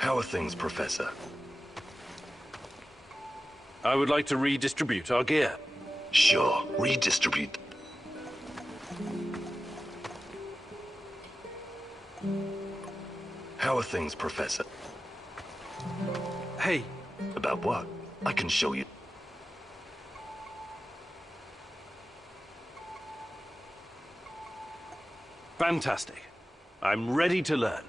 How are things, Professor? I would like to redistribute our gear. Sure, redistribute. How are things, Professor? Hey. About what? I can show you. Fantastic. I'm ready to learn.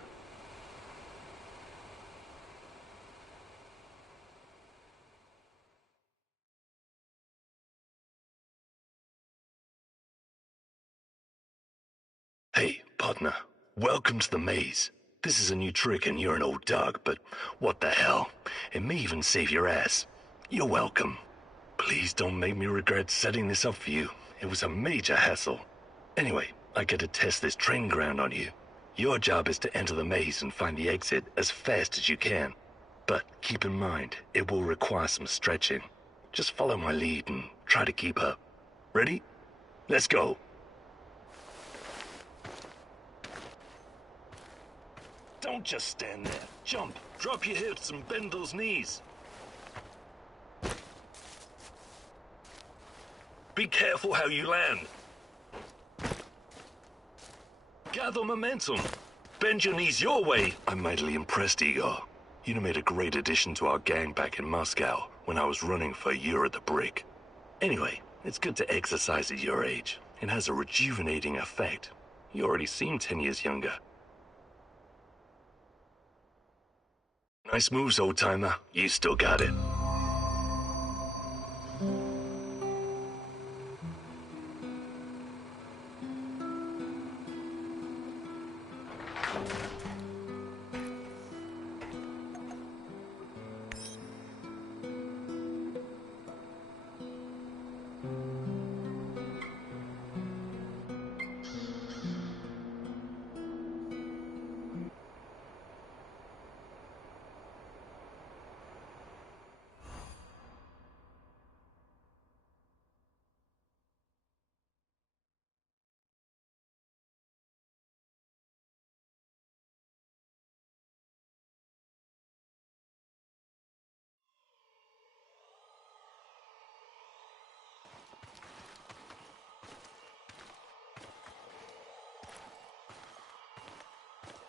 Hey, partner. Welcome to the maze. This is a new trick and you're an old dog, but what the hell? It may even save your ass. You're welcome. Please don't make me regret setting this up for you. It was a major hassle. Anyway, I get to test this training ground on you. Your job is to enter the maze and find the exit as fast as you can. But keep in mind, it will require some stretching. Just follow my lead and try to keep up. Ready? Let's go. Don't just stand there. Jump. Drop your hips and bend those knees. Be careful how you land. Gather momentum. Bend your knees your way. I'm mightily impressed, Igor. You made a great addition to our gang back in Moscow when I was running for a year at the Brick. Anyway, it's good to exercise at your age. It has a rejuvenating effect. You already seem 10 years younger. Nice moves, old-timer. You still got it.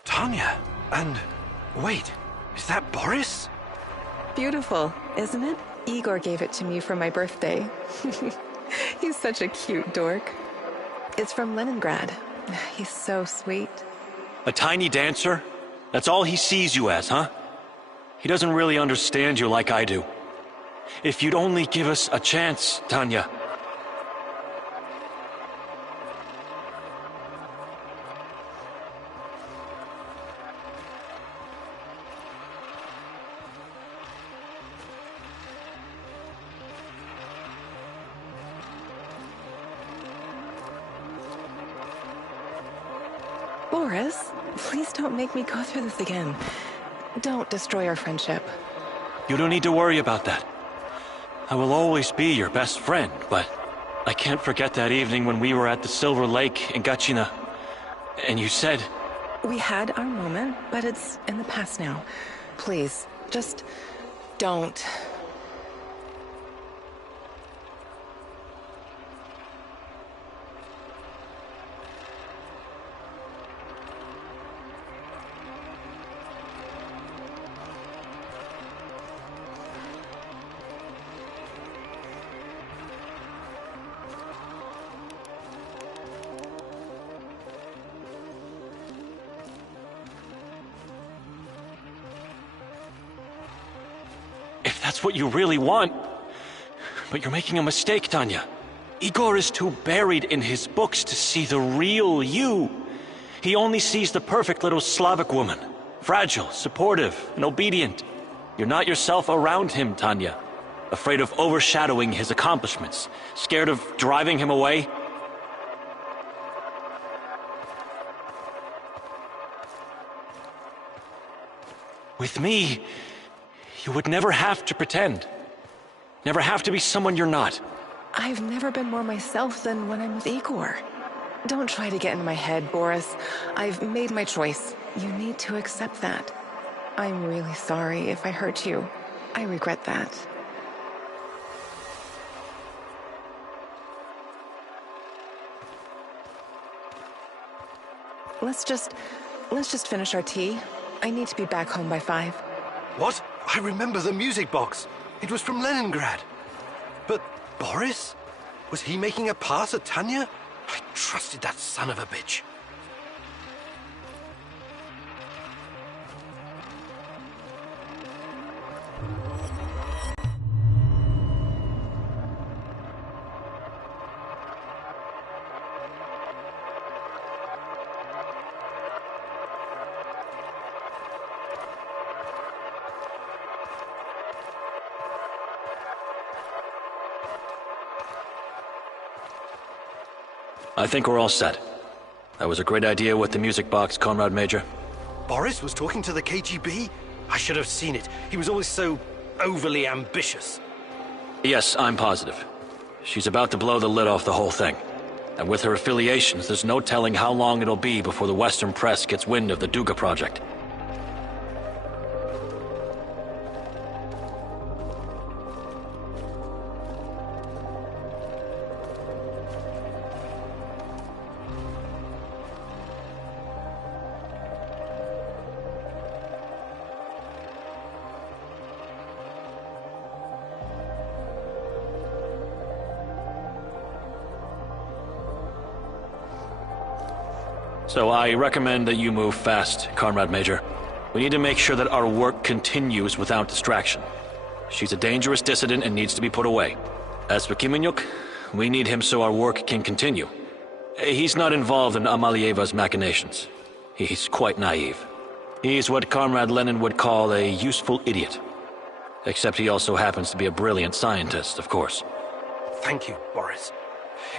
Tanya, and wait, is that Boris? Beautiful, isn't it? Igor gave it to me for my birthday. He's such a cute dork. It's from Leningrad. He's so sweet. A tiny dancer? That's all he sees you as, huh? He doesn't really understand you like I do. If you'd only give us a chance, Tanya. Boris, please don't make me go through this again. Don't destroy our friendship. You don't need to worry about that. I will always be your best friend, but I can't forget that evening when we were at the Silver Lake in Gatchina, and you said... We had our moment, but it's in the past now. Please, just don't. That's what you really want. But you're making a mistake, Tanya. Igor is too buried in his books to see the real you. He only sees the perfect little Slavic woman. Fragile, supportive, and obedient. You're not yourself around him, Tanya. Afraid of overshadowing his accomplishments. Scared of driving him away. With me, you would never have to pretend. Never have to be someone you're not. I've never been more myself than when I'm with Igor. Don't try to get into my head, Boris. I've made my choice. You need to accept that. I'm really sorry if I hurt you. I regret that. Let's just finish our tea. I need to be back home by 5. What? I remember the music box. It was from Leningrad. But Boris? Was he making a pass at Tanya? I trusted that son of a bitch. I think we're all set. That was a great idea with the music box, Comrade Major. Boris was talking to the KGB? I should have seen it. He was always so overly ambitious. Yes, I'm positive. She's about to blow the lid off the whole thing. And with her affiliations, there's no telling how long it'll be before the Western press gets wind of the Duga project. So I recommend that you move fast, Comrade Major. We need to make sure that our work continues without distraction. She's a dangerous dissident and needs to be put away. As for Kimenyuk, we need him so our work can continue. He's not involved in Amalieva's machinations. He's quite naive. He's what Comrade Lenin would call a useful idiot. Except he also happens to be a brilliant scientist, of course. Thank you, Boris.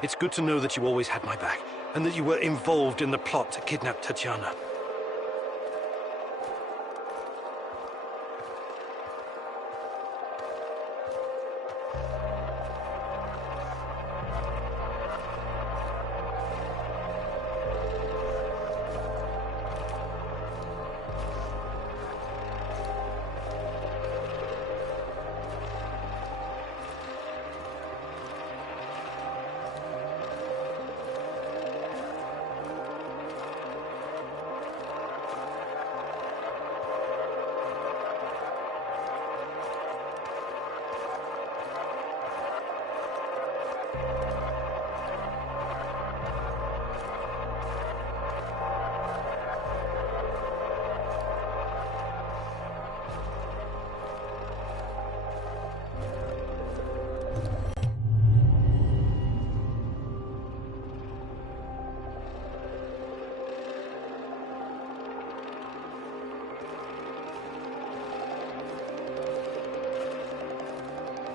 It's good to know that you always had my back, and that you were involved in the plot to kidnap Tatiana.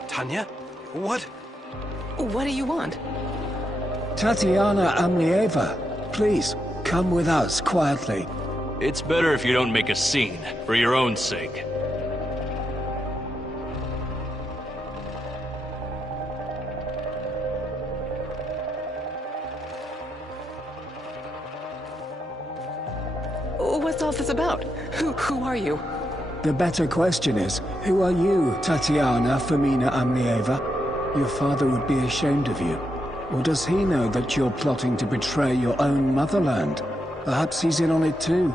Tanya? What? What do you want? Tatiana Amlieva, please, come with us quietly. It's better if you don't make a scene, for your own sake. What's all this about? Who are you? The better question is, who are you, Tatiana Femina Amlieva? Your father would be ashamed of you. Or does he know that you're plotting to betray your own motherland? Perhaps he's in on it too.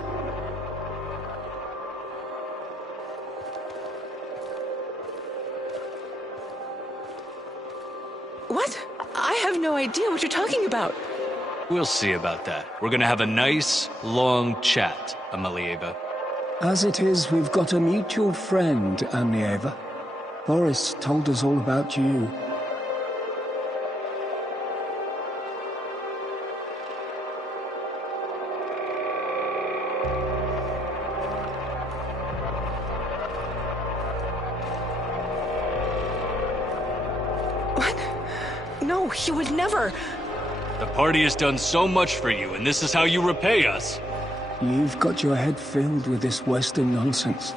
What? I have no idea what you're talking about. We'll see about that. We're gonna have a nice, long chat, Amalieva. As it is, we've got a mutual friend, Amlieva. Boris told us all about you. What? No, he would never. The party has done so much for you, and this is how you repay us. You've got your head filled with this Western nonsense.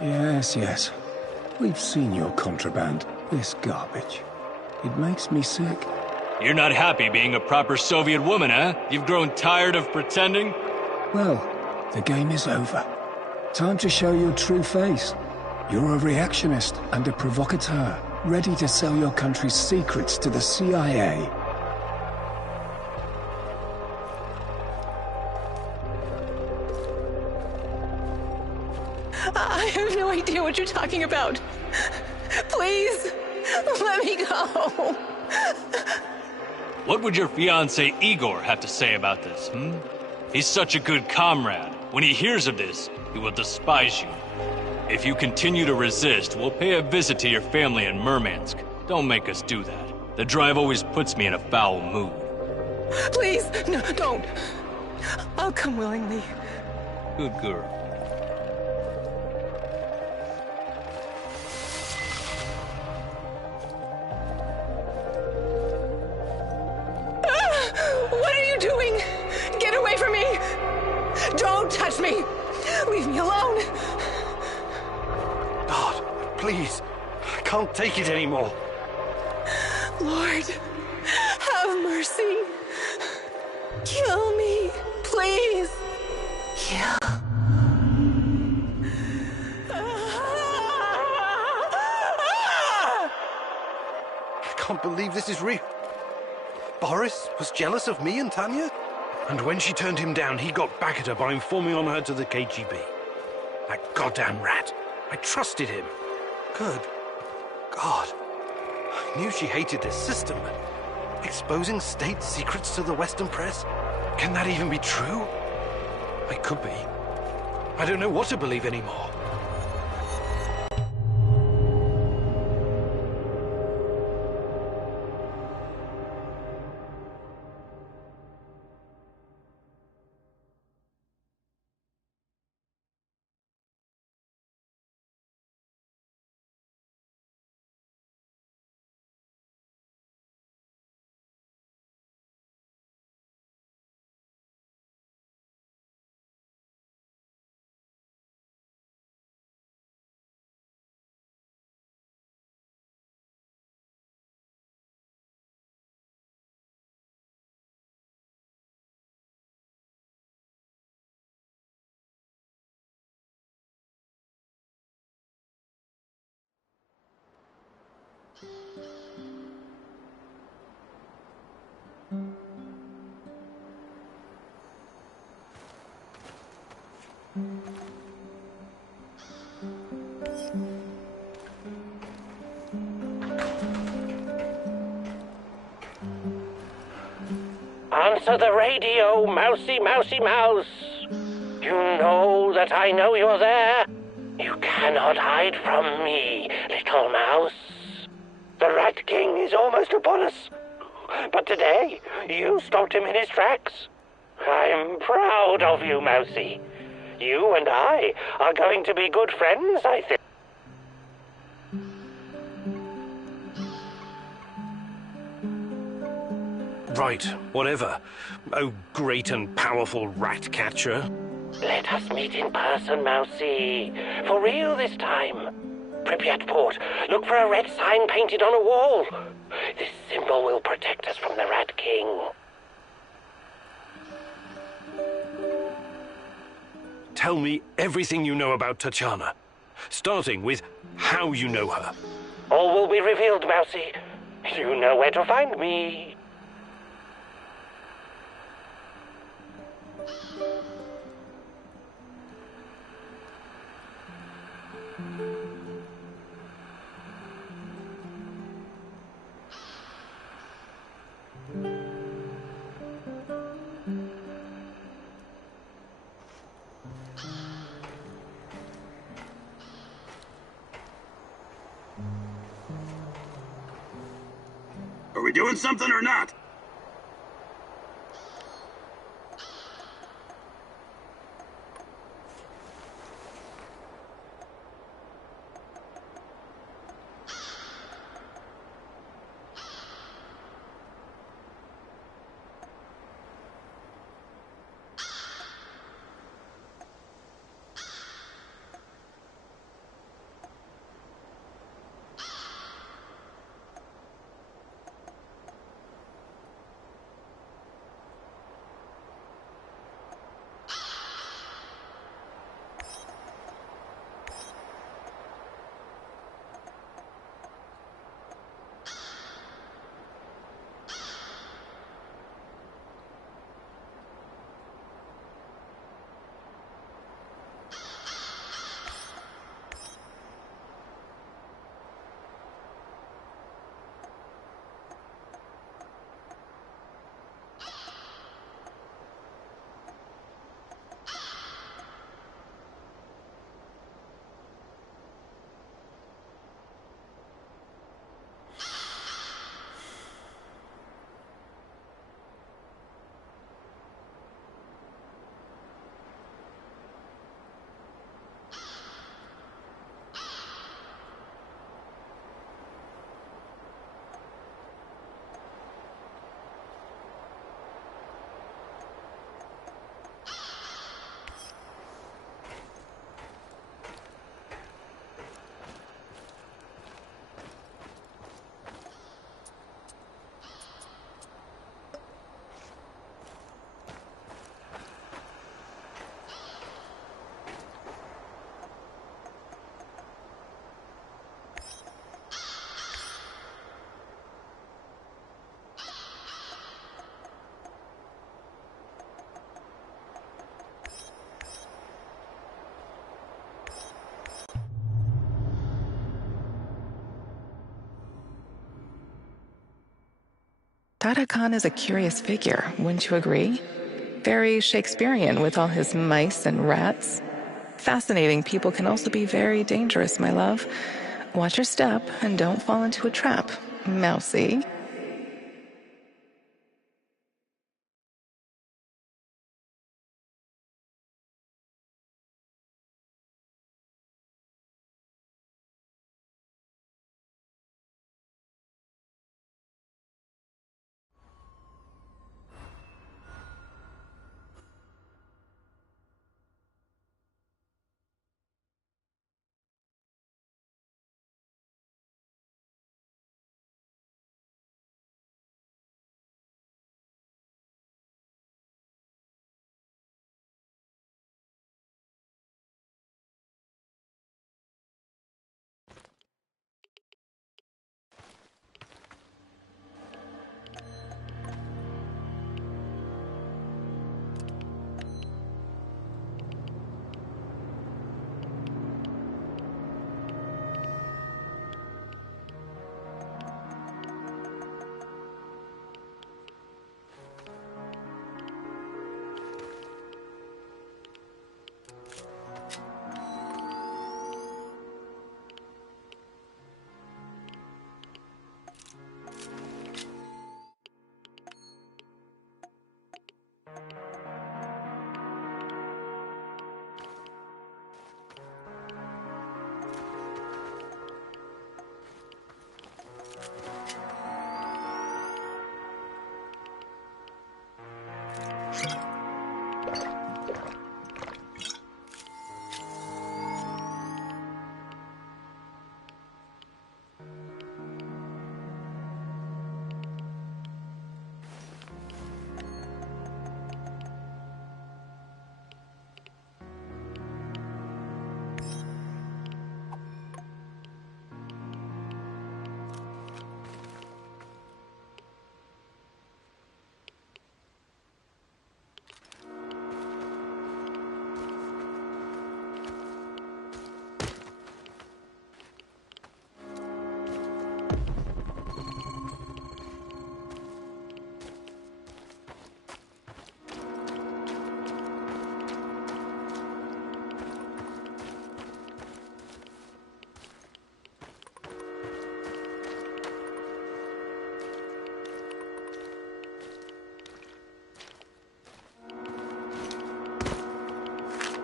Yes, yes. We've seen your contraband, this garbage. It makes me sick. You're not happy being a proper Soviet woman, huh? You've grown tired of pretending? Well, the game is over. Time to show your true face. You're a reactionist and a provocateur, ready to sell your country's secrets to the CIA. I have no idea what you're talking about. Please, let me go. What would your fiancé Igor have to say about this, He's such a good comrade. When he hears of this, he will despise you. If you continue to resist, we'll pay a visit to your family in Murmansk. Don't make us do that. The drive always puts me in a foul mood. Please, no, don't. I'll come willingly. Good girl. What are you doing? Get away from me! Don't touch me! Leave me alone! God, please. I can't take it anymore. Lord, have mercy. Kill me, please. Kill. I can't believe this is real. Boris was jealous of me and Tanya? And when she turned him down, he got back at her by informing on her to the KGB. That goddamn rat. I trusted him. Good God. I knew she hated this system, but exposing state secrets to the Western press? Can that even be true? It could be. I don't know what to believe anymore. Answer the radio, mousy, mousy, mouse. You know that I know you're there. You cannot hide from me, little mouse. The Rat King is almost upon us. But today, you stopped him in his tracks. I'm proud of you, mousy. You and I are going to be good friends, I think. Right, whatever. Oh, great and powerful rat catcher. Let us meet in person, mousy. For real this time. Pripyat Port, look for a red sign painted on a wall. This symbol will protect us from the Rat King. Tell me everything you know about Tatiana, starting with how you know her. All will be revealed, mousy. You know where to find me. Are we doing something or not? Tata Khan is a curious figure, wouldn't you agree? Very Shakespearean with all his mice and rats. Fascinating people can also be very dangerous, my love. Watch your step and don't fall into a trap, Mousy.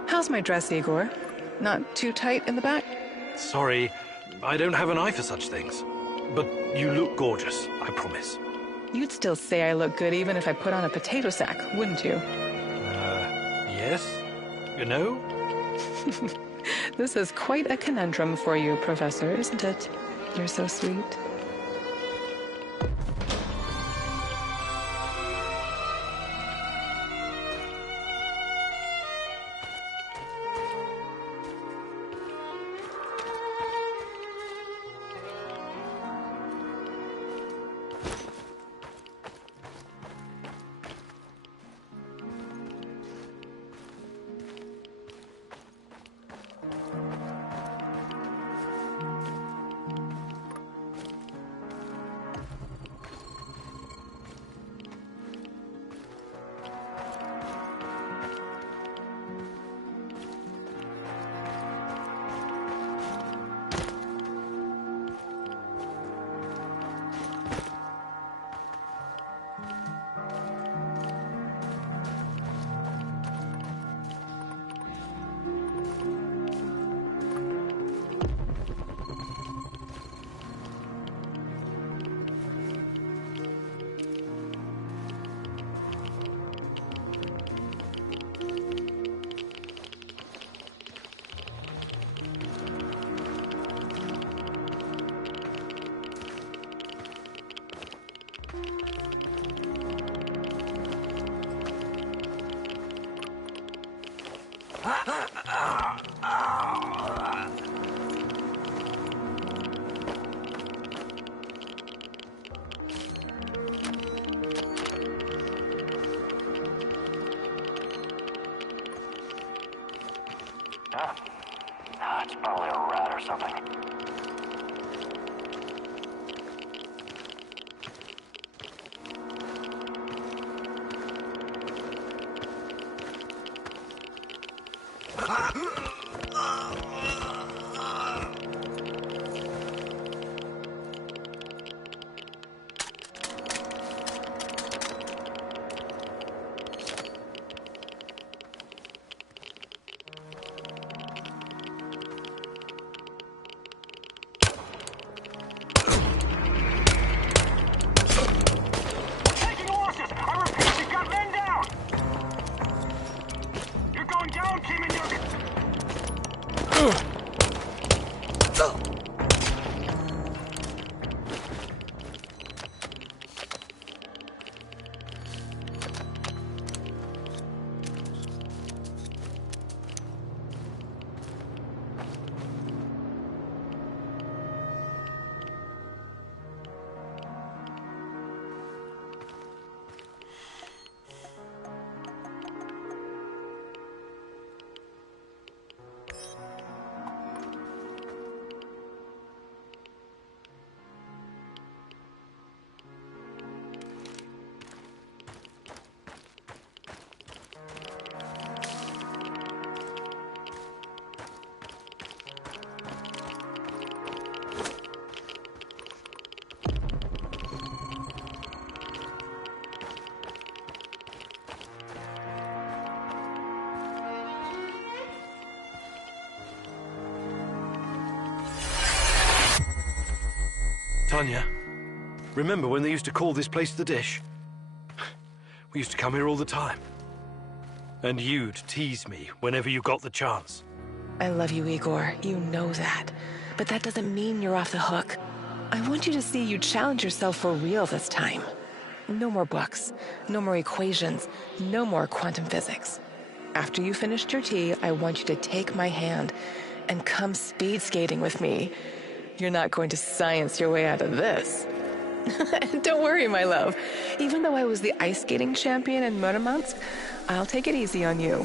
How's my dress, Igor? Not too tight in the back? Sorry, I don't have an eye for such things. But you look gorgeous, I promise. You'd still say I look good even if I put on a potato sack, wouldn't you? Yes? You know? This is quite a conundrum for you, Professor, isn't it? You're so sweet. It's probably a rat or something. Taking losses! I repeat, we've got men down! You're going down, Kim, and you're... Tanya, remember when they used to call this place the Dish? We used to come here all the time. And you'd tease me whenever you got the chance. I love you, Igor. You know that. But that doesn't mean you're off the hook. I want you to see you challenge yourself for real this time. No more books, no more equations, no more quantum physics. After you finished your tea, I want you to take my hand and come speed skating with me. You're not going to science your way out of this. Don't worry, my love. Even though I was the ice skating champion in Murmansk, I'll take it easy on you.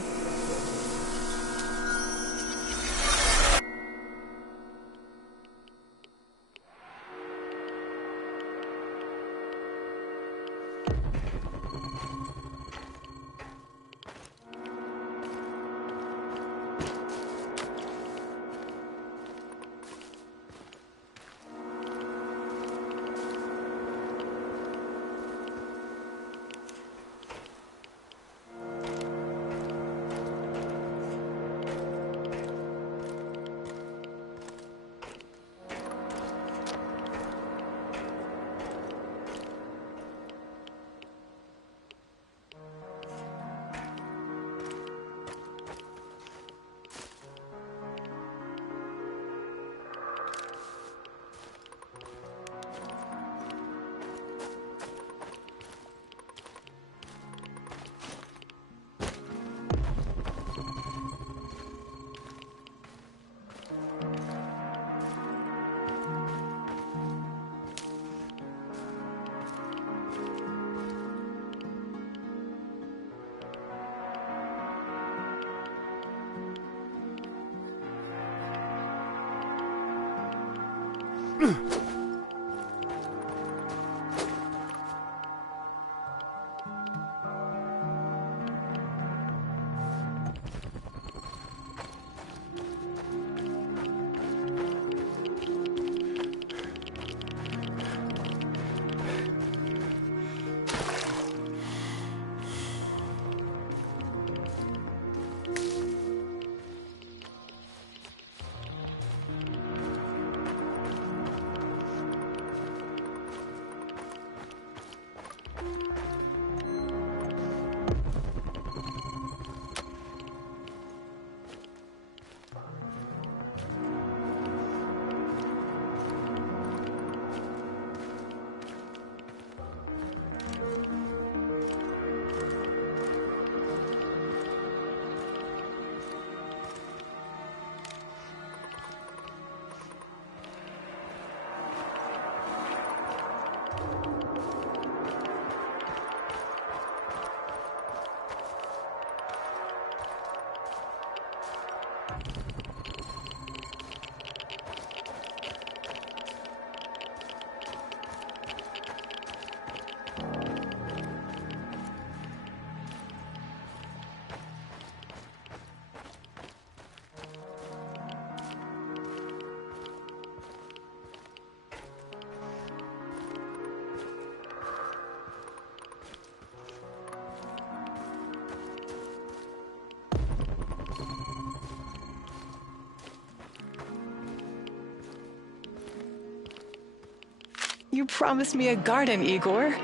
You promised me a garden, Igor.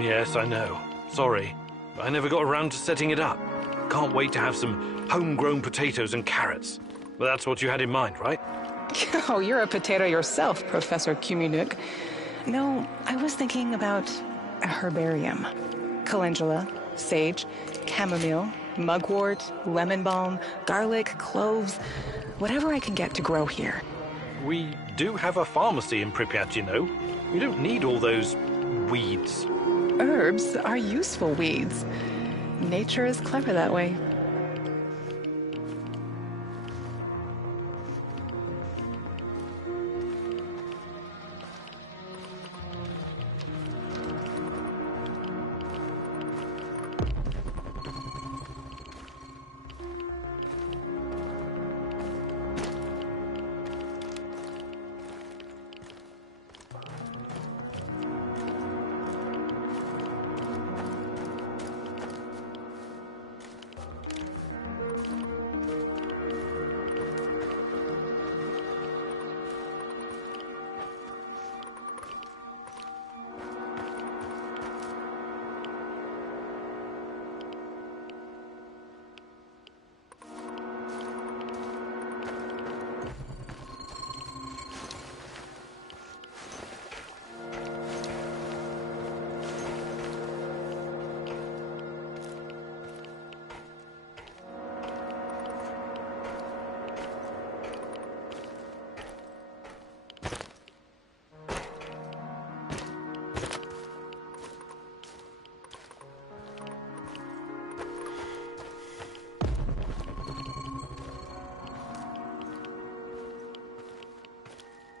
Yes, I know. Sorry. I never got around to setting it up. Can't wait to have some homegrown potatoes and carrots. But that's what you had in mind, right? Oh, you're a potato yourself, Professor Kumunuk. No, I was thinking about a herbarium. Calendula, sage, chamomile, mugwort, lemon balm, garlic, cloves, whatever I can get to grow here. We do have a pharmacy in Pripyat, you know. We don't need all those weeds. Herbs are useful weeds. Nature is clever that way.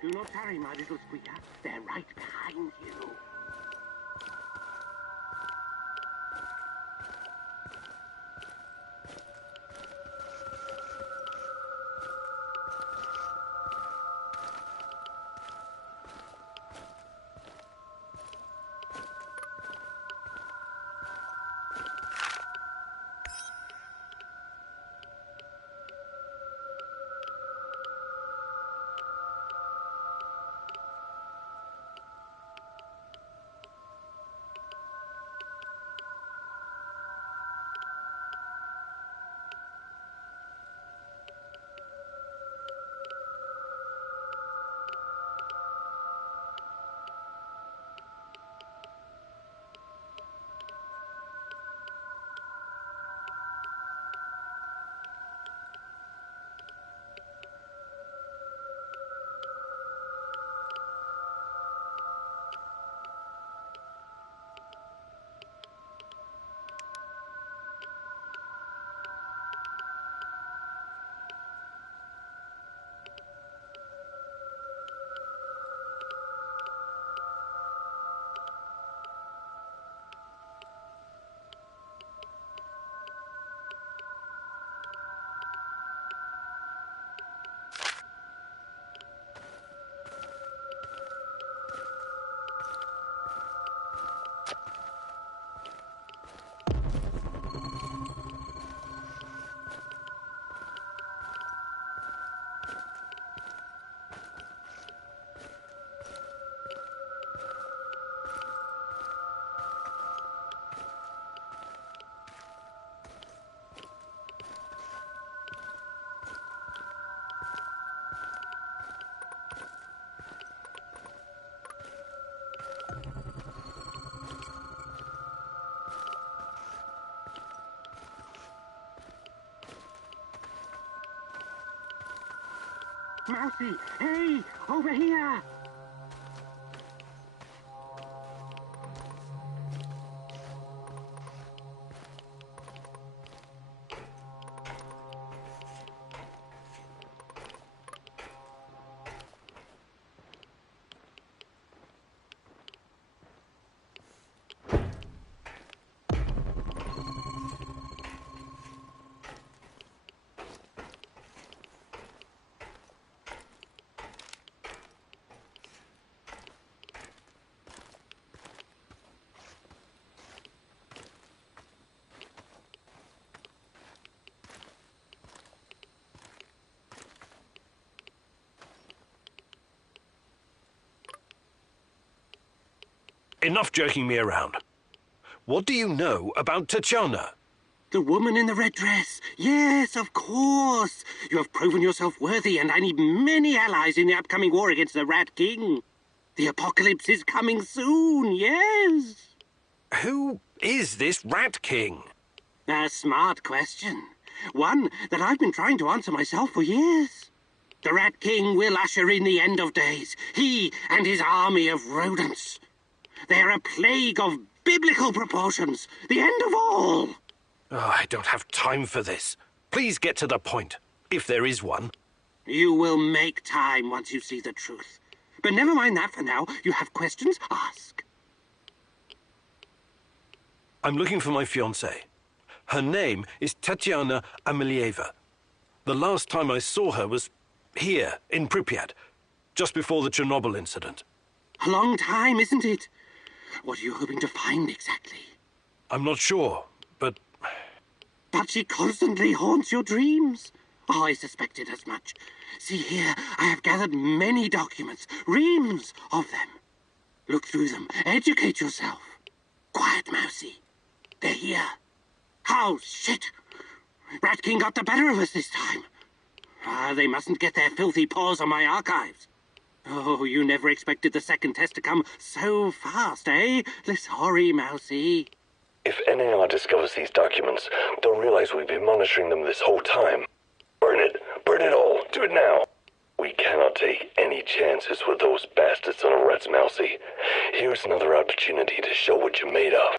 Do not hurry, my little squeaker. They're right behind you. Mousy, hey, over here! enough jerking me around. What do you know about Tatiana? The woman in the red dress. Yes, of course. You have proven yourself worthy, and I need many allies in the upcoming war against the Rat King. The apocalypse is coming soon, yes. Who is this Rat King? A smart question. One that I've been trying to answer myself for years. The Rat King will usher in the end of days. He and his army of rodents. They're a plague of biblical proportions. The end of all. Oh, I don't have time for this. Please get to the point, if there is one. You will make time once you see the truth. But never mind that for now. You have questions? Ask. I'm looking for my fiancée. Her name is Tatiana Amelieva. The last time I saw her was here, in Pripyat, just before the Chernobyl incident. A long time, isn't it? What are you hoping to find exactly? I'm not sure, but... But she constantly haunts your dreams. Oh, I suspected as much. See here, I have gathered many documents, reams of them. Look through them, educate yourself. Quiet, Mousy. They're here. Oh, shit! Rat King got the better of us this time. They mustn't get their filthy paws on my archives. Oh, you never expected the second test to come so fast, eh? Sorry, Mousy. If NAR discovers these documents, they'll realize we've been monitoring them this whole time. Burn it! Burn it all! Do it now! We cannot take any chances with those bastards on a rat's, Mousy. Here's another opportunity to show what you're made of.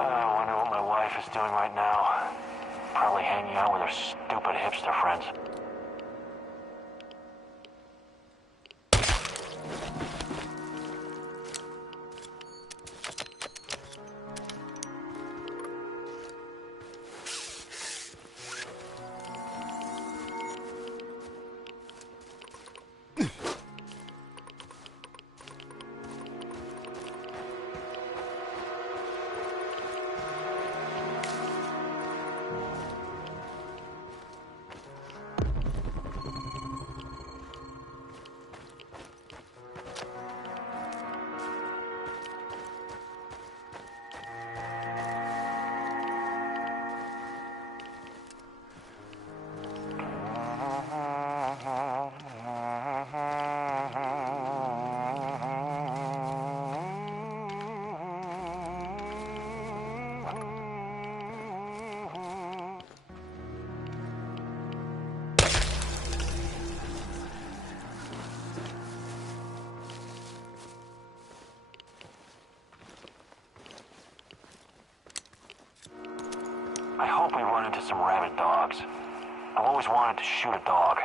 I wonder what my wife is doing right now. Probably hanging out with her stupid hipster friends. I hope we run into some rabid dogs. I've always wanted to shoot a dog.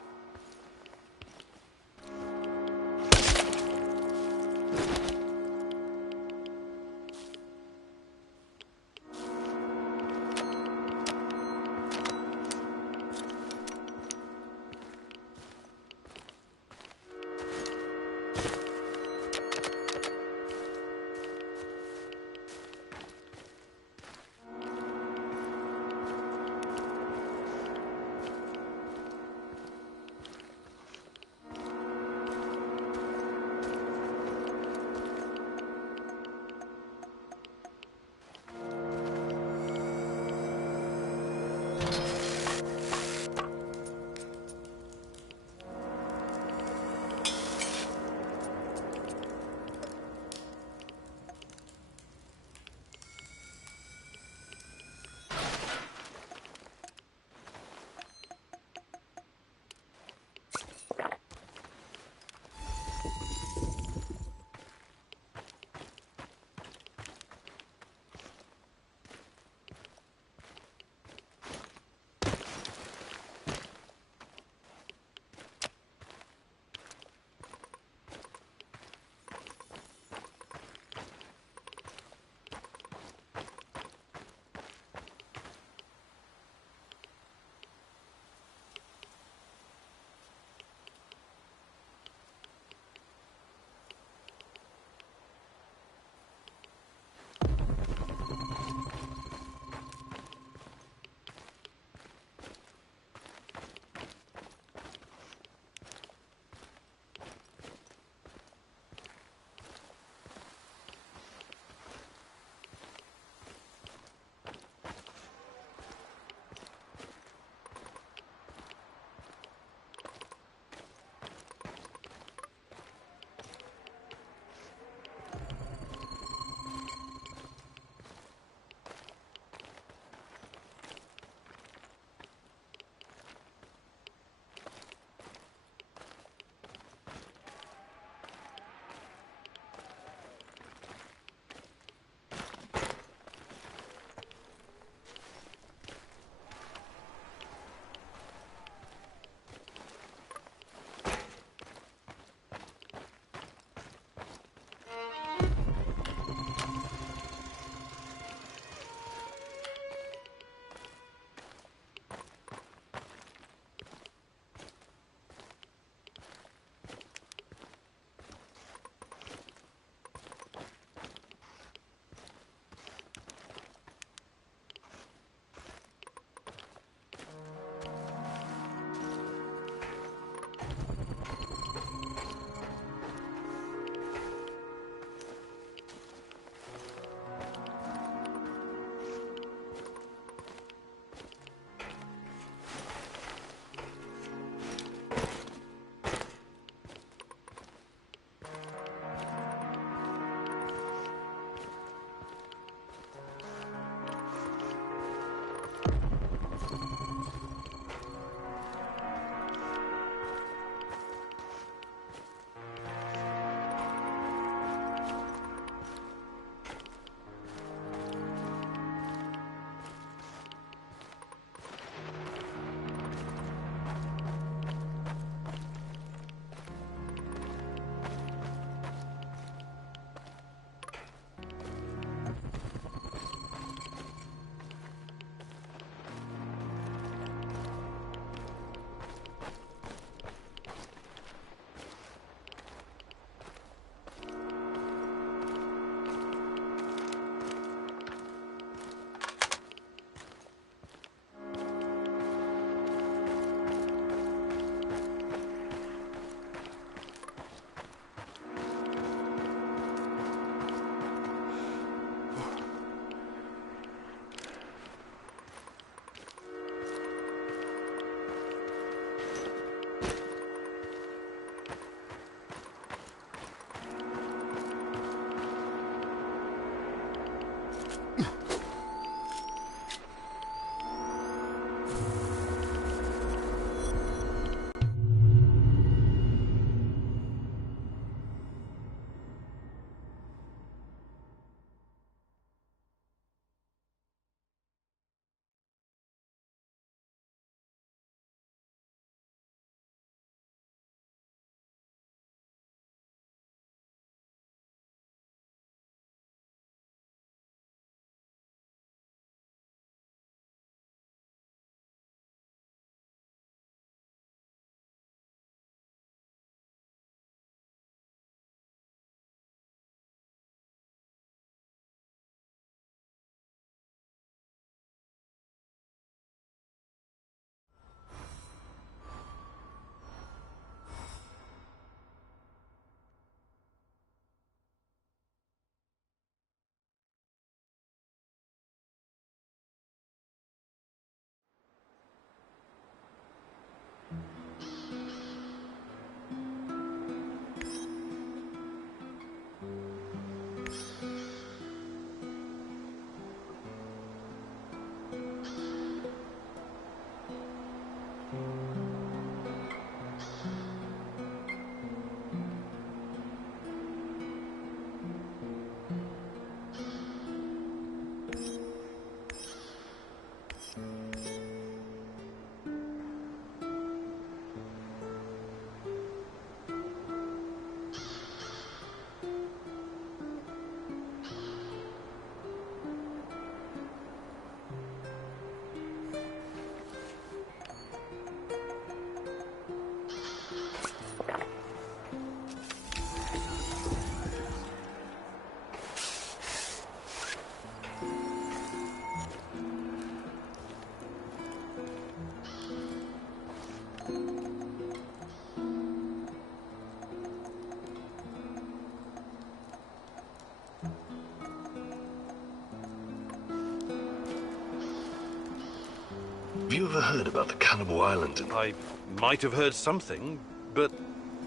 Have you ever heard about the Cannibal Island? I might have heard something, but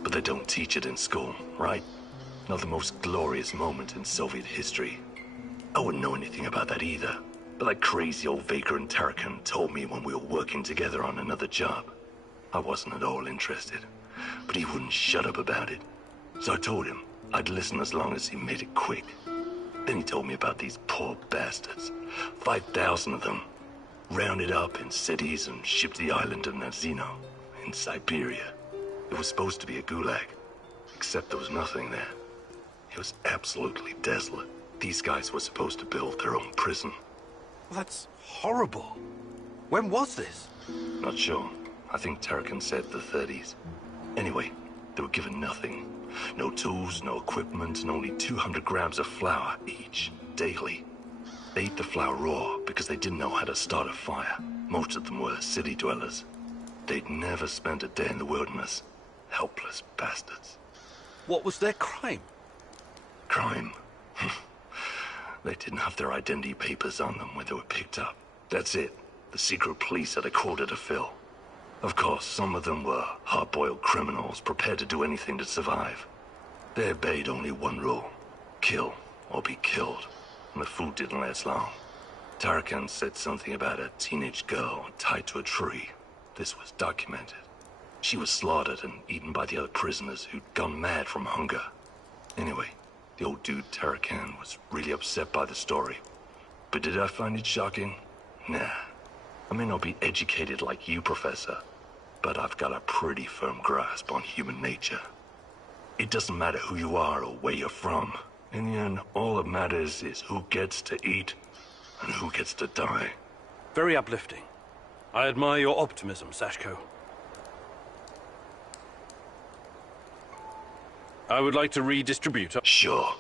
But they don't teach it in school, right? Not the most glorious moment in Soviet history. I wouldn't know anything about that either. But that crazy old Vaker and Tarakan told me when we were working together on another job. I wasn't at all interested, but he wouldn't shut up about it. So I told him I'd listen as long as he made it quick. Then he told me about these poor bastards. 5,000 of them. Rounded up in cities and shipped to the island of Nazino, in Siberia. It was supposed to be a gulag, except there was nothing there. It was absolutely desolate. These guys were supposed to build their own prison. that's horrible. When was this? Not sure. I think Tarakan said the 30s. Anyway, they were given nothing. No tools, no equipment, and only 200 grams of flour each, daily. They ate the flour raw because they didn't know how to start a fire. Most of them were city dwellers. They'd never spent a day in the wilderness. Helpless bastards. What was their crime? Crime. They didn't have their identity papers on them when they were picked up. That's it. The secret police had a quota to fill. Of course, some of them were hard-boiled criminals prepared to do anything to survive. They obeyed only one rule. Kill or be killed. And the food didn't last long. Tarakan said something about a teenage girl tied to a tree. This was documented. She was slaughtered and eaten by the other prisoners who'd gone mad from hunger. Anyway, the old dude Tarakan was really upset by the story. But did I find it shocking? Nah. I may not be educated like you, Professor, but I've got a pretty firm grasp on human nature. It doesn't matter who you are or where you're from. In the end, all that matters is who gets to eat and who gets to die. Very uplifting. I admire your optimism, Sashko. I would like to redistribute. Sure.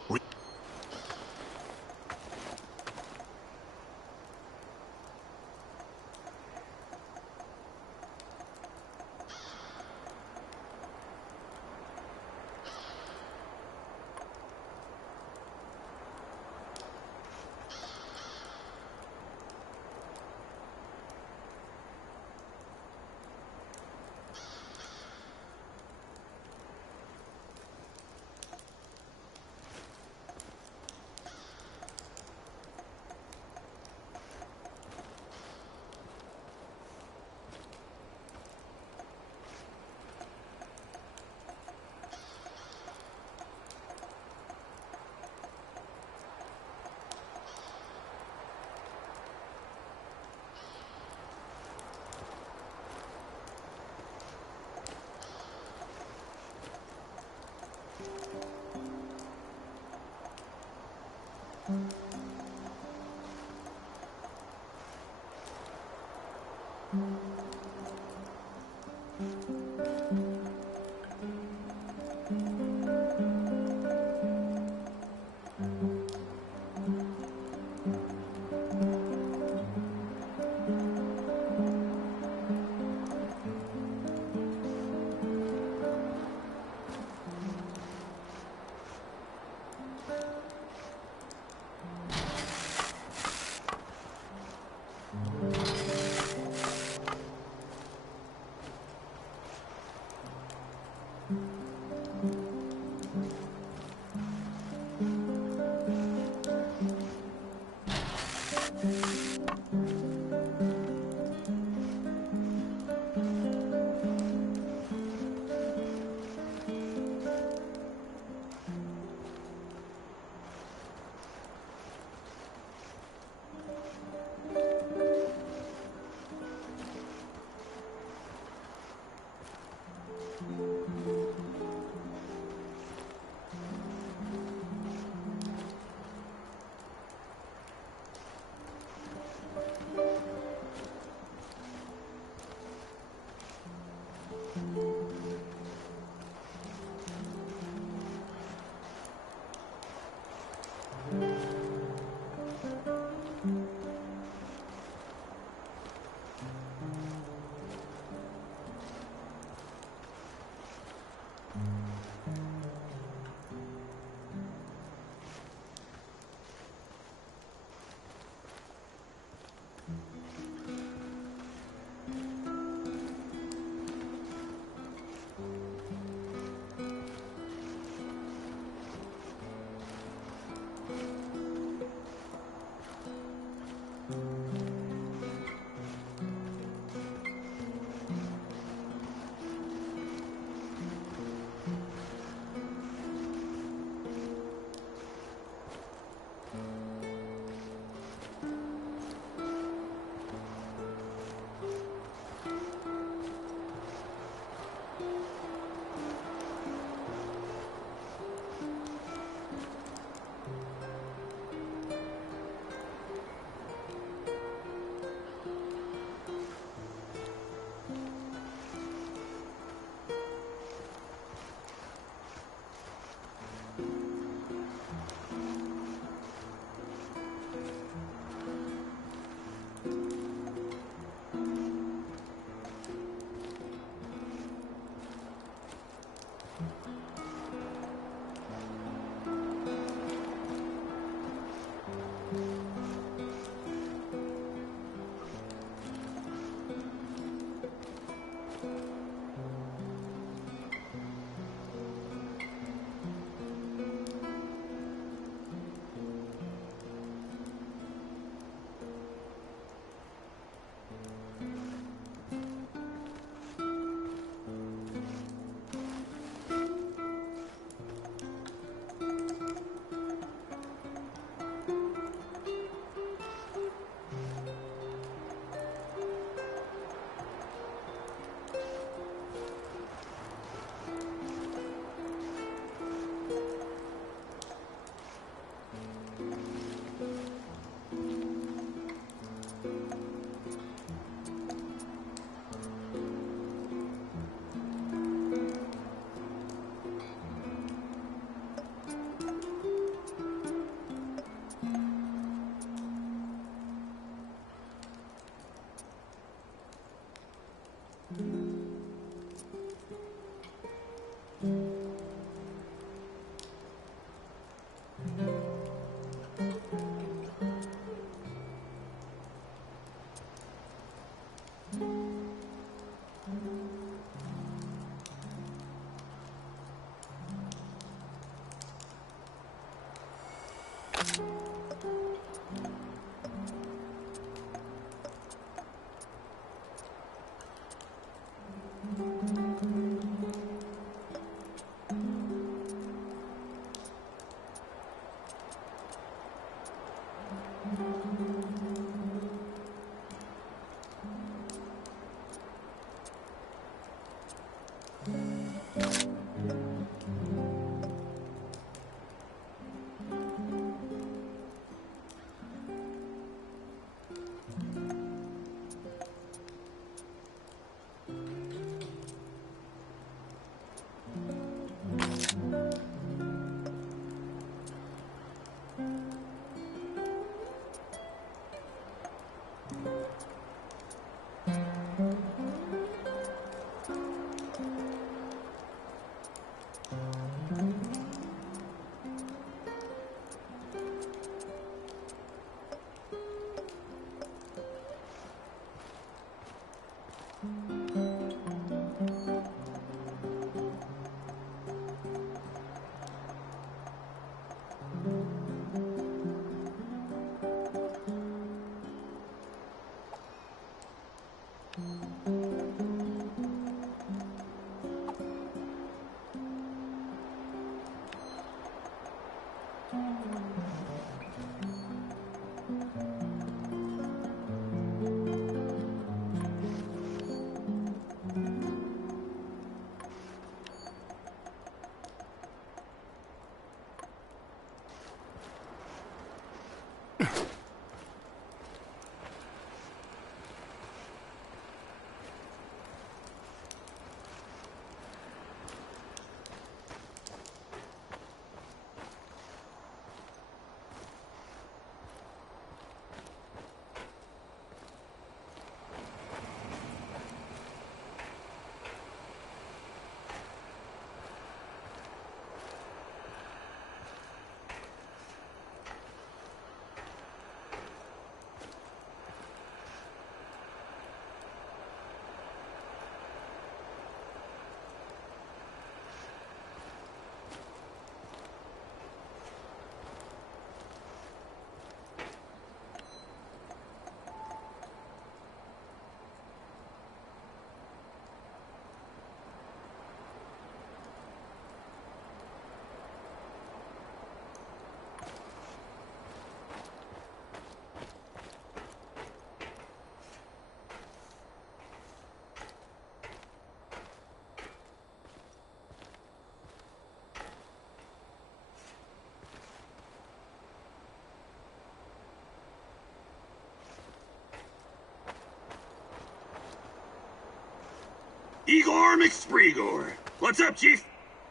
Igor McSpreegor. What's up, Chief?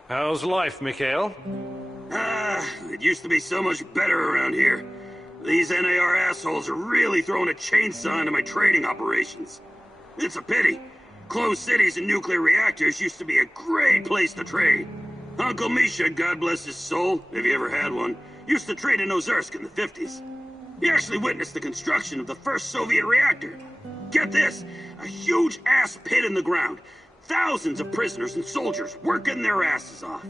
How's life, Mikhail? It used to be so much better around here. These NAR assholes are really throwing a chainsaw into my trading operations. It's a pity. Closed cities and nuclear reactors used to be a great place to trade. Uncle Misha, God bless his soul, if he ever had one, used to trade in Ozersk in the 50s. He actually witnessed the construction of the first Soviet reactor. Get this, a huge ass pit in the ground. Thousands of prisoners and soldiers working their asses off.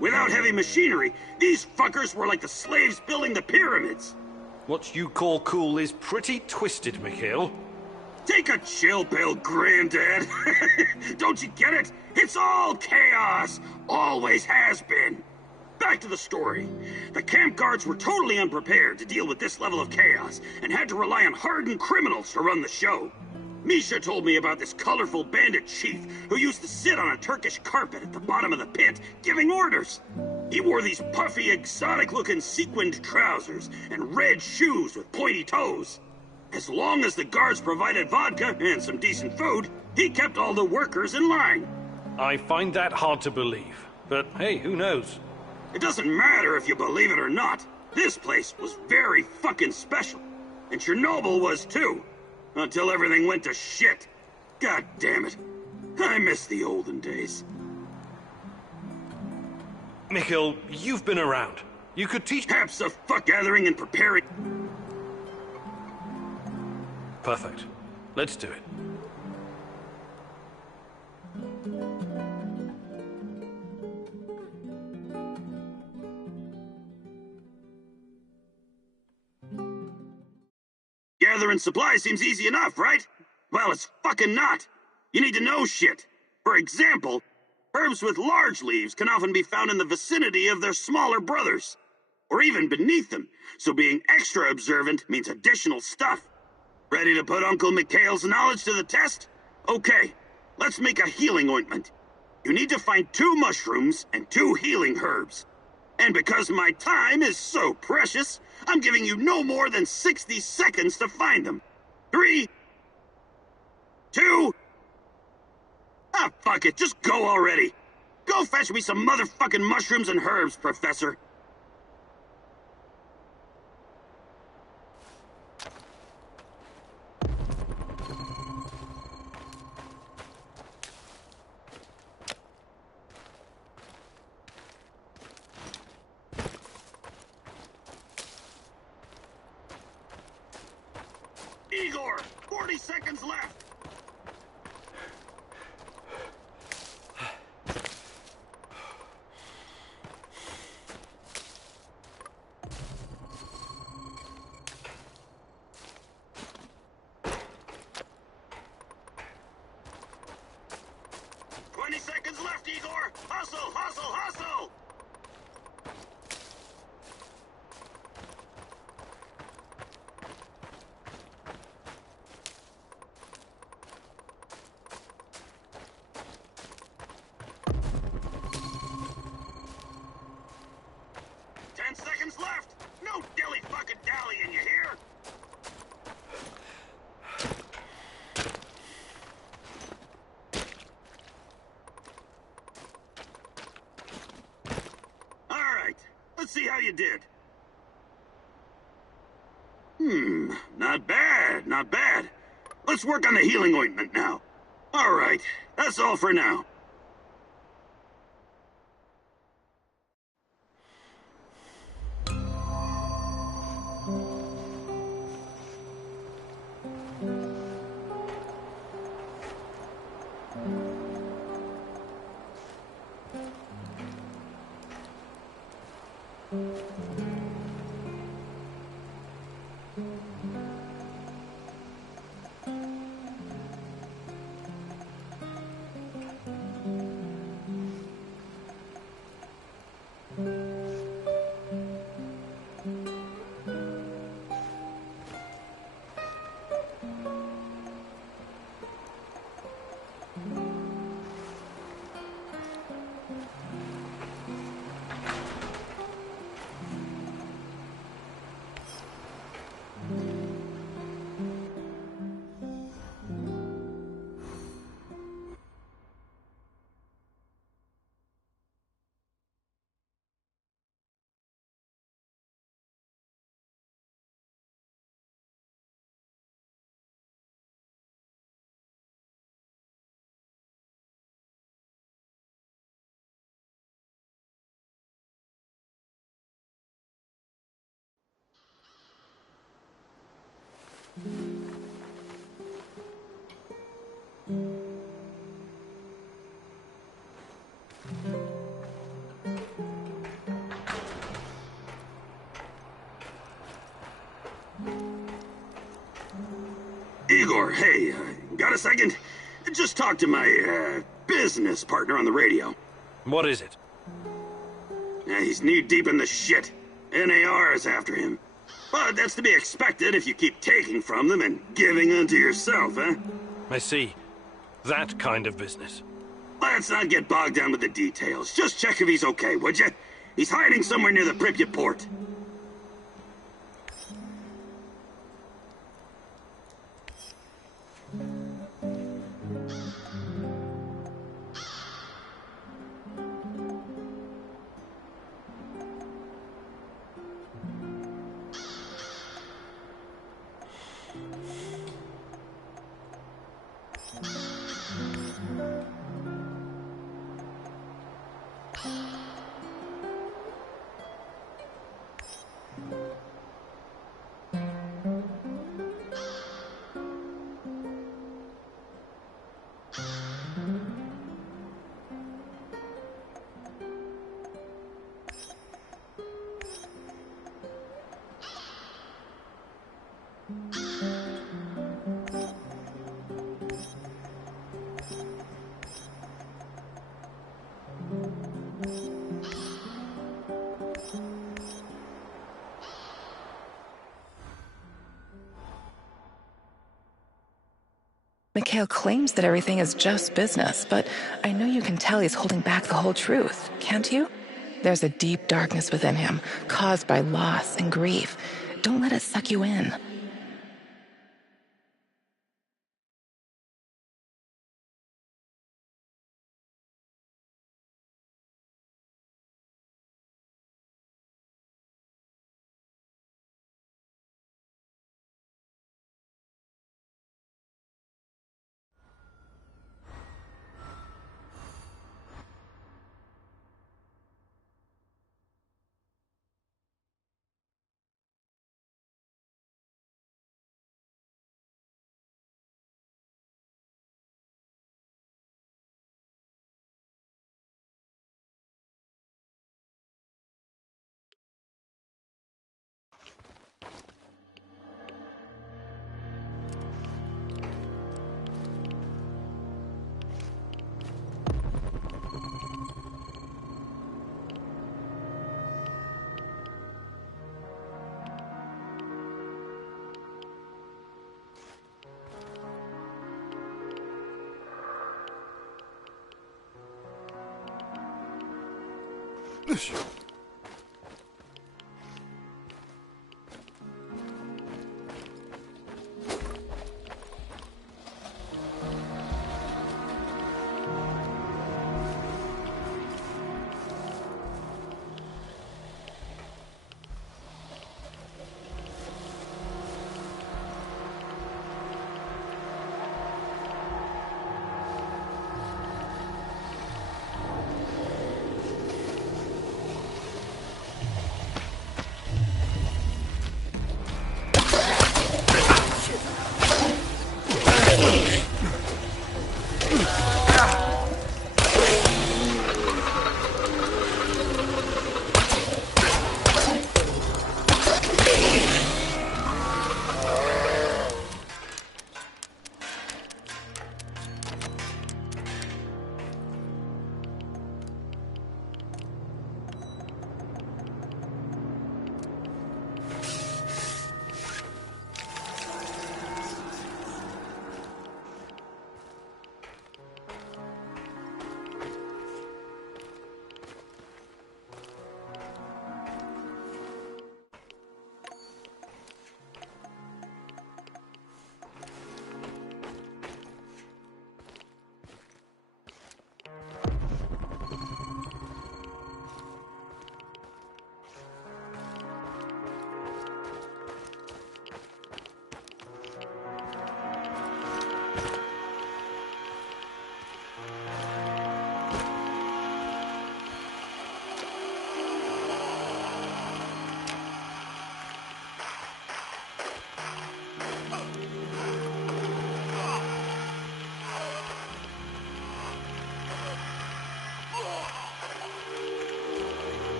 Without heavy machinery, these fuckers were like the slaves building the pyramids. What you call cool is pretty twisted, Mikhail. Take a chill pill, Granddad. Don't you get it? It's all chaos. Always has been. Back to the story. The camp guards were totally unprepared to deal with this level of chaos and had to rely on hardened criminals to run the show. Misha told me about this colorful bandit chief who used to sit on a Turkish carpet at the bottom of the pit, giving orders. He wore these puffy, exotic-looking sequined trousers and red shoes with pointy toes. As long as the guards provided vodka and some decent food, he kept all the workers in line. I find that hard to believe, but hey, who knows? It doesn't matter if you believe it or not. This place was very fucking special. And Chernobyl was too. Until everything went to shit. God damn it. I miss the olden days. Mikhail, you've been around. You could teach... Abso-fuck-gathering and preparing... Perfect. Let's do it. Gathering supplies seems easy enough, right? Well, it's fucking not. You need to know shit. For example, herbs with large leaves can often be found in the vicinity of their smaller brothers, or even beneath them, so being extra observant means additional stuff. Ready to put Uncle Mikhail's knowledge to the test? Okay, let's make a healing ointment. You need to find 2 mushrooms and 2 healing herbs. And because my time is so precious, I'm giving you no more than 60 seconds to find them. 3, 2... Ah, fuck it, just go already. Go fetch me some motherfucking mushrooms and herbs, Professor. Igor, 40 seconds left. Igor! Hustle, hustle, hustle! Seconds left! No dilly-fucking-dallying, you hear? All right, let's see how you did. Not bad, not bad. Let's work on the healing ointment now. All right, that's all for now. Igor, hey, got a second? Just talk to my, business partner on the radio. What is it? He's knee-deep in the shit. NAR is after him. But that's to be expected if you keep taking from them and giving unto yourself, huh? I see. That kind of business. Let's not get bogged down with the details. Just check if he's okay, would you? He's hiding somewhere near the Pripyat port. Mikhail claims that everything is just business, but I know you can tell he's holding back the whole truth, can't you? There's a deep darkness within him, caused by loss and grief. Don't let it suck you in.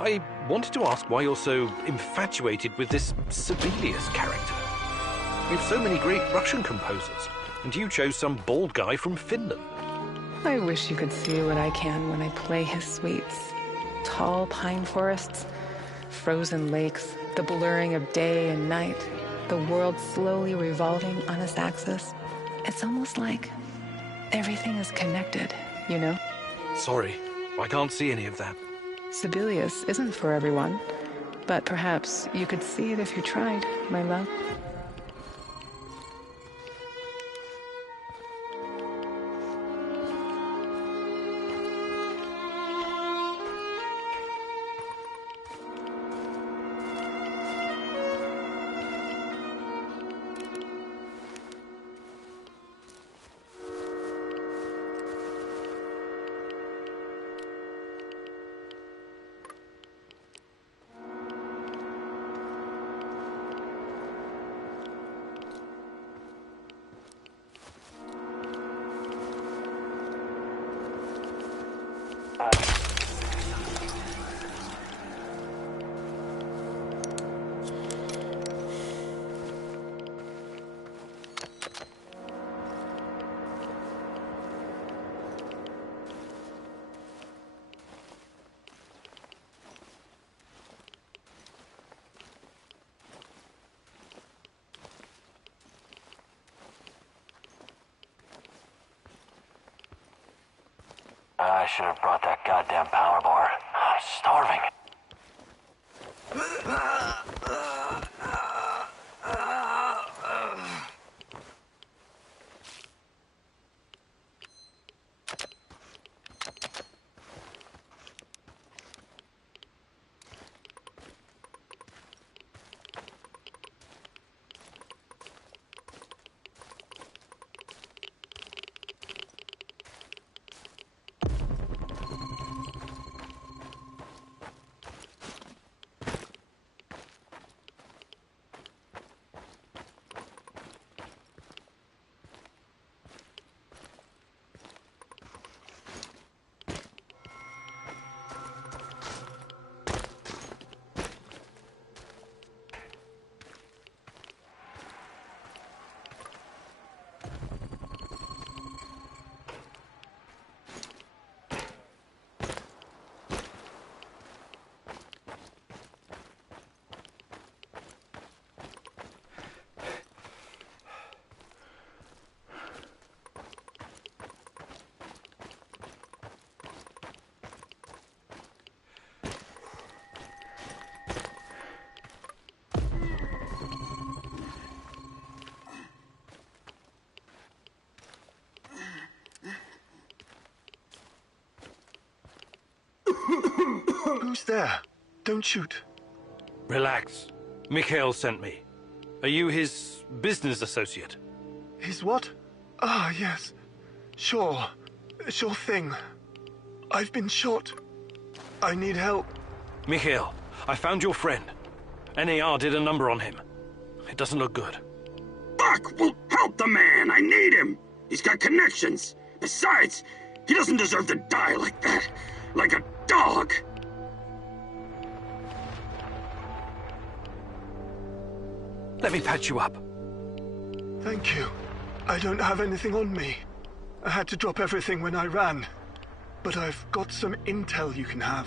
I wanted to ask why you're so infatuated with this Sibelius character. We have so many great Russian composers, and you chose some bald guy from Finland. I wish you could see what I can when I play his suites. Tall pine forests, frozen lakes, the blurring of day and night, the world slowly revolving on its axis. It's almost like everything is connected, you know? Sorry, I can't see any of that. Sibelius isn't for everyone, but perhaps you could see it if you tried, my love. I should have brought that goddamn power bar. I'm starving. Who's there? Don't shoot. Relax. Mikhail sent me. Are you his business associate? His what? Ah, yes. Sure. Sure thing. I've been shot. I need help. Mikhail, I found your friend. NAR did a number on him. It doesn't look good. Fuck! Well, help the man! I need him! He's got connections. Besides, he doesn't deserve to die like that. Like a dog. Let me patch you up. Thank you. I don't have anything on me. I had to drop everything when I ran. But I've got some intel you can have.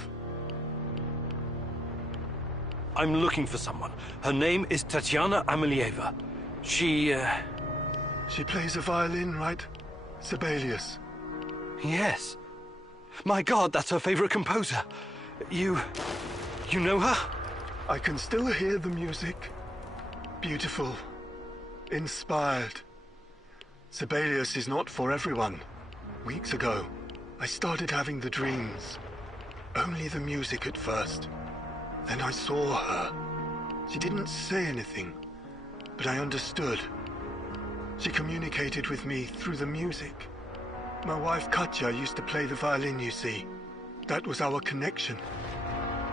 I'm looking for someone. Her name is Tatiana Amelieva. She plays a violin, right? Sibelius. Yes. My God, that's her favorite composer. You know her? I can still hear the music. Beautiful. Inspired. Sibelius is not for everyone. Weeks ago, I started having the dreams. Only the music at first. Then I saw her. She didn't say anything, but I understood. She communicated with me through the music. My wife Katya used to play the violin, you see. That was our connection.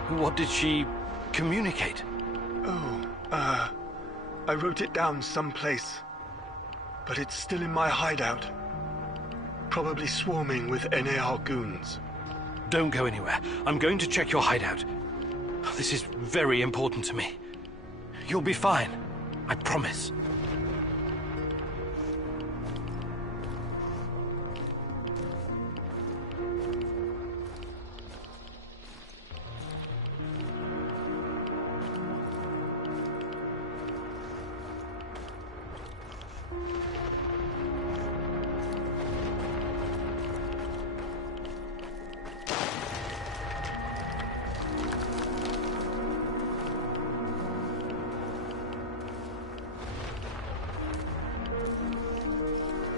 What did she communicate? Oh, I wrote it down someplace. But it's still in my hideout. Probably swarming with NAR goons. Don't go anywhere. I'm going to check your hideout. This is very important to me. You'll be fine. I promise.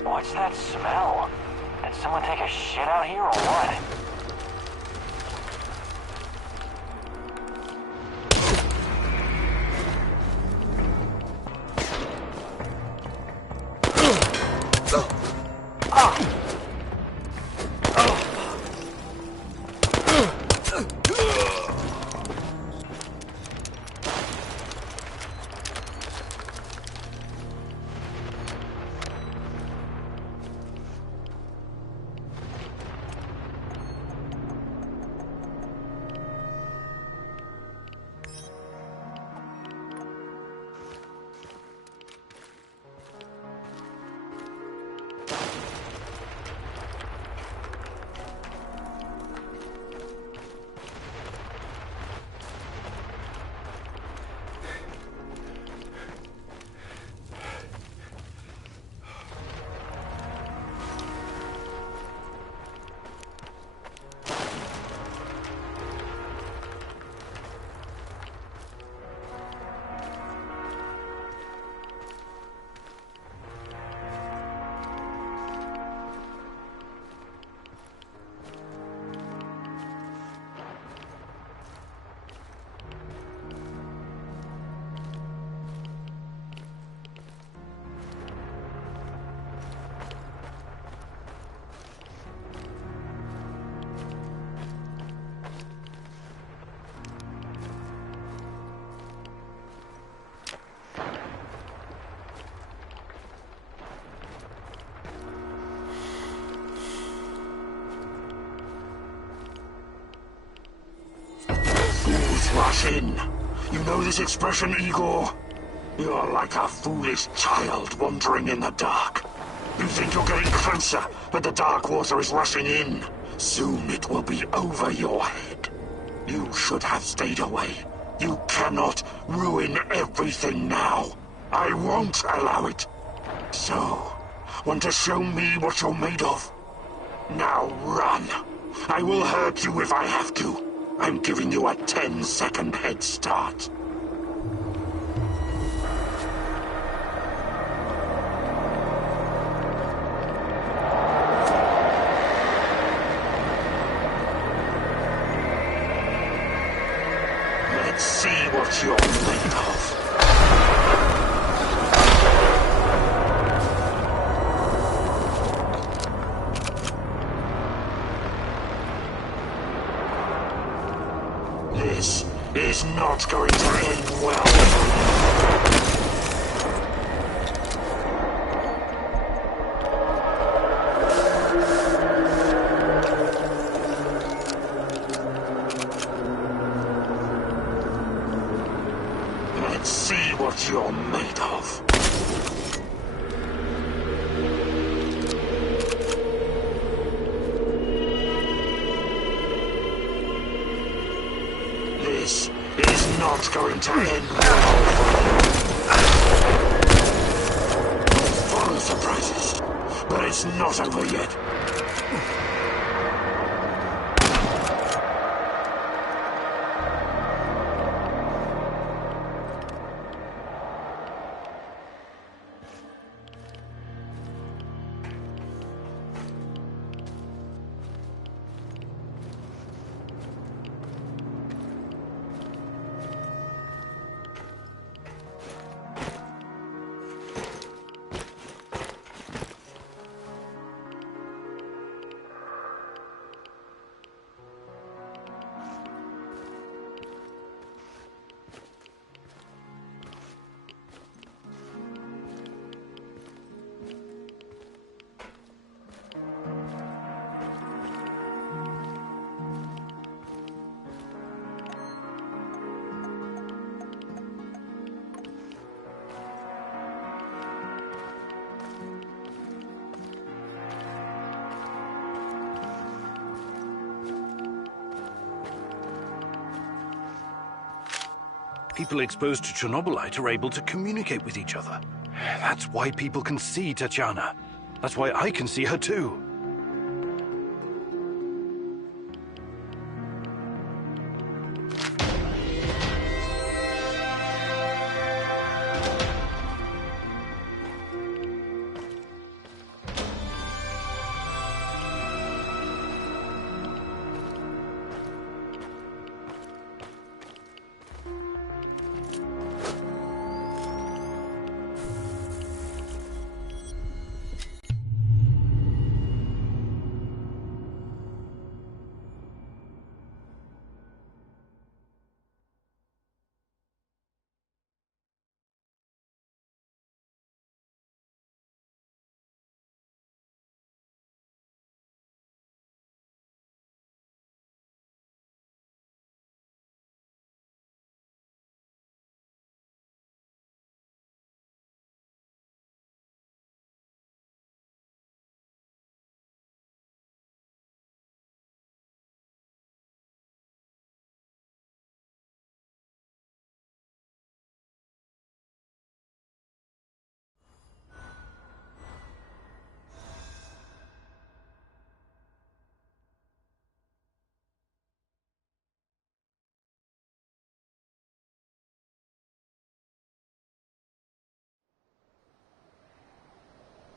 What's that smell? Did someone take a shit out here or what? Rush in. You know this expression, Igor? You're like a foolish child wandering in the dark. You think you're getting closer, but the dark water is rushing in. Soon it will be over your head. You should have stayed away. You cannot ruin everything now. I won't allow it. So, want to show me what you're made of? Now run. I will hurt you if I have to. I'm giving you a 10-second head start. Let's see what you're made of. This is not going to end well. Let's see what you're made of. This is not going to end well for you. Fun surprises, but it's not over yet. People exposed to Chernobylite are able to communicate with each other. That's why people can see Tatiana. That's why I can see her too.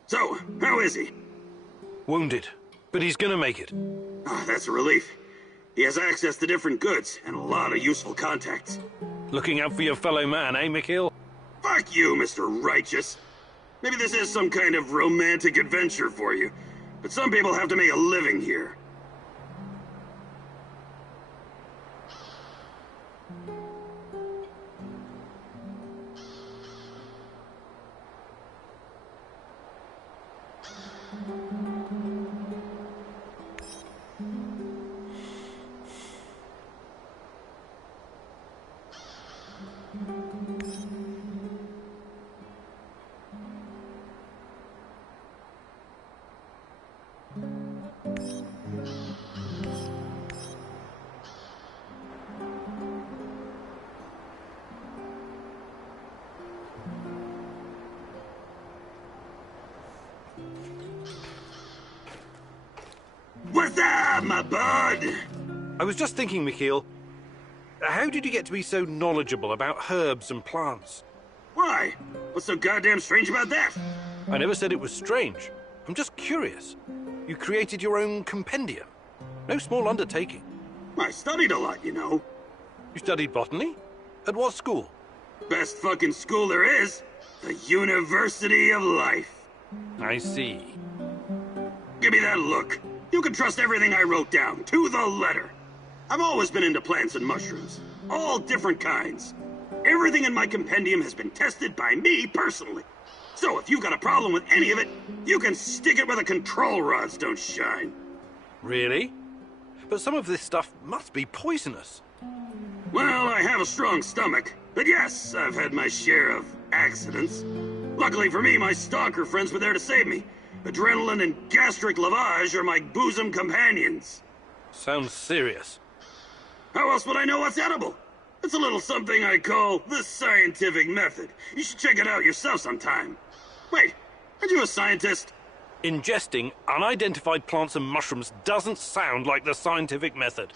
So, how is he? Wounded, but he's gonna make it. Ah, that's a relief. He has access to different goods and a lot of useful contacts. Looking out for your fellow man, eh, Mikhail? Fuck you, Mr. Righteous. Maybe this is some kind of romantic adventure for you, but some people have to make a living here. What's up, my bud? I was just thinking, Mikhail, how did you get to be so knowledgeable about herbs and plants? Why? What's so goddamn strange about that? I never said it was strange. I'm just curious. You created your own compendium. No small undertaking. I studied a lot, you know. You studied botany? At what school? Best fucking school there is. The University of Life. I see. Give me that look. You can trust everything I wrote down, to the letter. I've always been into plants and mushrooms. All different kinds. Everything in my compendium has been tested by me personally. So if you've got a problem with any of it, you can stick it where the control rods don't shine. Really? But some of this stuff must be poisonous. Well, I have a strong stomach. But yes, I've had my share of accidents. Luckily for me, my stalker friends were there to save me. Adrenaline and gastric lavage are my bosom companions. Sounds serious. How else would I know what's edible? It's a little something I call the scientific method. You should check it out yourself sometime. Wait, aren't you a scientist? Ingesting unidentified plants and mushrooms doesn't sound like the scientific method.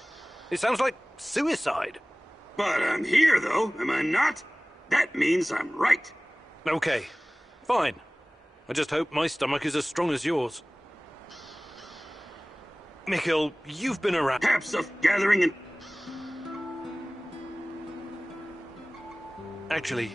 It sounds like suicide. But I'm here, though, am I not? That means I'm right. Okay, fine. I just hope my stomach is as strong as yours. Mikhail, you've been around. Perhaps of gathering and... Actually...